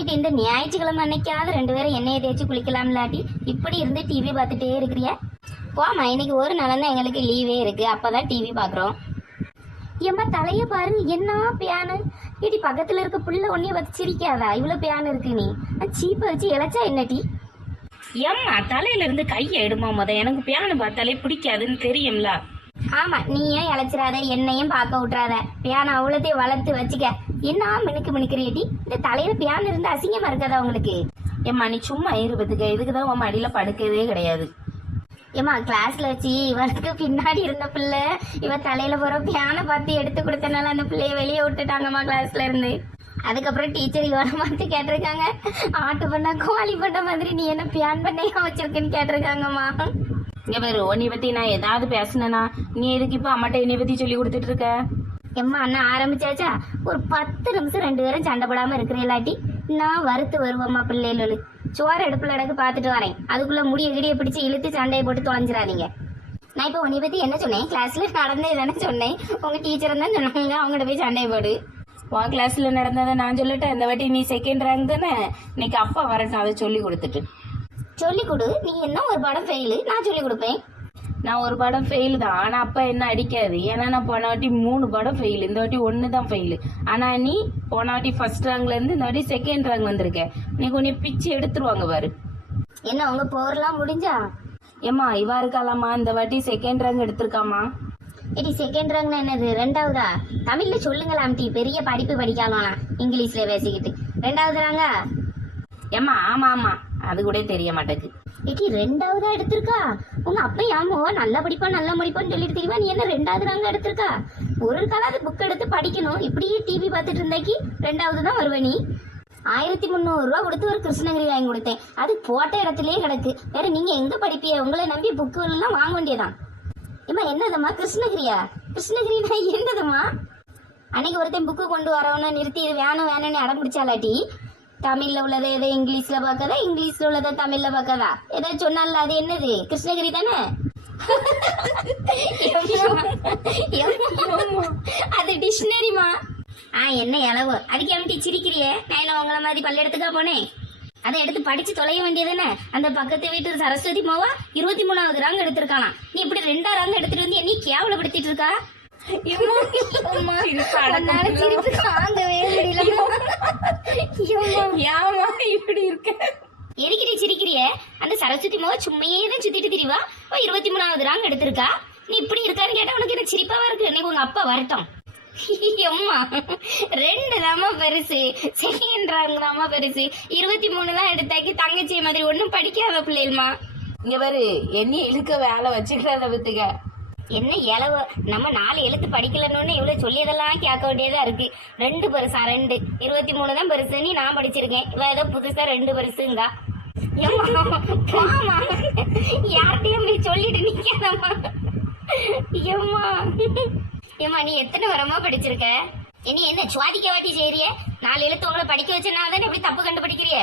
இது இந்த ஞாயிற்றுக்கிழமை அன்னைக்காவது 2 பேரும் எண்ணெயை தேய்ச்சி குளிக்கலாம் இல்லாட்டி இப்படி இருந்து டிவி பார்த்துட்டே இருக்கிறியா? போமா, இன்னைக்கு ஒரு நாள் தான் எங்களுக்கு லீவே இருக்கு, அப்பதான் டிவி பாக்குறோம். ஏம்மா தலைய பாரு, என்ன பியானு இடி பக்கத்துல இருக்க புள்ள ஒன்னைய பார்த்து சிரிக்காதா? இவ்வளவு பியானு இருக்கு, நீ சீப்பை வச்சு இழைச்சா என்னடி? ஏம்மா தலையில இருந்து கையை எடுமா எனக்கு பியானு பார்த்தாலே பிடிக்காதுன்னு தெரியும்ல. ஆமா, நீ ஏன் இழைச்சிடாத, என்னையும் பார்க்க விட்டுறாத. பியானோ அவ்வளோத்தையும் வளர்த்து வச்சுக்க. என்ன மினுக்கு மினுக்குறியடி? இந்த தலையில பியானு இருந்து அசிங்கமா இருக்காதா உங்களுக்கு? ஏம்மா நீ சும்மா இருபதுக்கு இதுக்குதான் உன் மடியில படுக்கவே கிடையாது. ஏமா கிளாஸ்ல வச்சு இவனுக்கு பின்னாடி இருந்த பிள்ளை இவ தலையில போற பியானை பார்த்து எடுத்து கொடுத்தனால அந்த பிள்ளைய வெளியே விட்டுட்டாங்கம்மா கிளாஸ்ல இருந்து. அதுக்கப்புறம் டீச்சர் இவனை பார்த்து கேட்டிருக்காங்க, ஆட்டு பண்ண கோழி பண்ண மாதிரி நீ என்ன பியான் பண்ணையா வச்சிருக்கேன்னு கேட்டிருக்காங்கம்மா. இங்க பேரு உன்னை பத்தி நான் ஏதாவது பேசினேனா? நீ எதுக்கு இப்ப அம்மாட்ட என்னை பத்தி சொல்லி கொடுத்துட்டு இருக்க? எம்மா அண்ணா ஆரம்பிச்சாச்சா? ஒரு 10 நிமிஷம் 2 பேரும் சண்டை போடாம இருக்கிற இல்லாட்டி நான் வறுத்து வருவோம்மா. பிள்ளைகள் சோறு அடுப்புல இடக்கு பார்த்துட்டு வரேன், அதுக்குள்ள முடிய கிடிய பிடிச்சி இழுத்து சண்டையை போட்டு தொலைஞ்சிடாதீங்க. நான் இப்போ உன்னை பத்தி என்ன சொன்னேன்? கிளாஸ்ல நடந்தது தானே சொன்னேன். உங்க டீச்சர் தான் சொன்னாங்க, அவங்ககிட்ட போய் சண்டையை போடு. உன் கிளாஸ்ல நடந்ததை நான் சொல்லிட்டேன். இந்த வாட்டி நீ செகண்ட் ரேங்க் தானே, இன்னைக்கு அப்பா வரட்டும், அதை சொல்லி கொடுத்துட்டு. சொல்லி கொடு. நீ என்ன ஒரு படம் ஃபெயிலு, நான் சொல்லி கொடுப்பேன். நான் ஒரு படம் ஃபெயில் தான், ஆனா அப்பா என்ன அடிக்காது. ஏன்னா நான் போன வாட்டி 3 படம் ஃபெயில், இந்த வாட்டி 1 தான் ஃபெயில். ஆனா நீ போன வாட்டி ஃபர்ஸ்ட் ரேங்க்ல இருந்து இந்த வாட்டி செகண்ட் ரேங்க் வந்திருக்க. நீ கொஞ்சம் பிச்சு எடுத்துருவாங்க பாரு. என்ன உங்க போர்லாம் முடிஞ்சா? ஏமா இவா இருக்காளாமா, இந்த வாட்டி செகண்ட் ரேங்க் எடுத்திருக்காமா. ஏடி செகண்ட் ரேங்க்னா என்னது? 2வதா? தமிழ்ல சொல்லுங்களாம் டி, பெரிய படிப்பு படிக்காமனா இங்கிலீஷ்ல பேசிக்கிட்டு 2வது ரேங்கா? ஏமா ஆமா ஆமா, அது கூட தெரிய மாட்டேங்குது. ஏடி 2வதா எடுத்திருக்கா? உங்க அப்பா யாமோ நல்லா படிப்பான்னு சொல்லிட்டு தெரியுமா, நீ என்ன 2வது ரேங்க் எடுத்திருக்கா? ஒரு காலாவது புக் எடுத்து படிக்கணும். இப்படியே டிவி பார்த்துட்டு இருந்தாக்கி 2வது தான் வருவ நீ. 1300 ரூபா கொடுத்து ஒரு கிருஷ்ணகிரி வாங்கி கொடுத்தேன், அது போட்ட இடத்துலயே கிடக்கு. வேற நீங்க எங்க படிப்பிய? உங்களை நம்பி புக்கு எல்லாம் வாங்க வேண்டியதான். ஏமா என்னதம்மா கிருஷ்ணகிரியா? கிருஷ்ணகிரினா என்னதுமா? அன்னைக்கு ஒருத்தன் புக்கு கொண்டு வரவன நிறுத்தி இது வேணும் வேணும்னு அடம் பிடிச்சாலாட்டி, தமிழ்ல உள்ளதை எதை இங்கிலீஷ்ல பார்க்கதா, இங்கிலீஷ்ல உள்ளதை தமிழ்ல பார்க்கதா, ஏதாவது சொன்னால அது என்னது? கிருஷ்ணகிரி தானே? அது டிக்ஷனரிமா. என்ன இளவு அதுக்கு எம்டி சிரிக்கிறியே? நான் என்ன உங்களை மாதிரி பல்லெடுத்துக்கா போனேன்? அதை எடுத்து படிச்சு தொலைய வேண்டியதானே. அந்த பக்கத்து வீட்டு சரஸ்வதி மாவா 23வது ரேங்க் எடுத்திருக்கானா, நீ இப்படி 2ஆம் ரேங்க் எடுத்துட்டு வந்து என்னை கேவலப்படுத்திட்டு இருக்கா? இப்படி இருக்க எதுக்கிட்டே சிரிக்கிறிய? அந்த சரஸ்வதி மாவா சும்மையே தான் சுத்திட்டு திரிவா, 23வது ரேங்க் எடுத்திருக்கா. நீ இப்படி இருக்கான்னு கேட்டா உனக்கு என்ன சிரிப்பாவா இருக்கு? இன்னைக்கு உங்க அப்பா வரட்டும். அம்மா 2 தாமா பெருசு, செகண்ட் ரேங்க் தாமா பெருசு. 23 எடுத்தாக்கி தங்கச்சி மாதிரி ஒன்னும் படிக்காத பிள்ளைமா. இங்க பாரு, என்ன இழுக்க வேலை வச்சுக்கிறத பத்துக்க. என்ன இளவு, நம்ம 4 எழுத்து படிக்கலன்னு இவ்வளவு சொல்லியதெல்லாம் கேட்க வேண்டியதா இருக்கு. 2 பெருசா? 2 23 தான் பெருசு. நீ நான் படிச்சிருக்கேன், இவ ஏதோ புதுசா 2 பெருசுங்க. யார்கிட்டயும் போய் சொல்லிட்டு நிக்காதம்மா. ஏம்மா நீ எத்தனை வரமா படிச்சிருக்க? இனி என்ன சுவாதிக்க வாட்டி செய்யறிய? 4 எழுத்து உங்களை படிக்க வச்சனால தானே எப்படி தப்பு கண்டுபிடிக்கிறிய?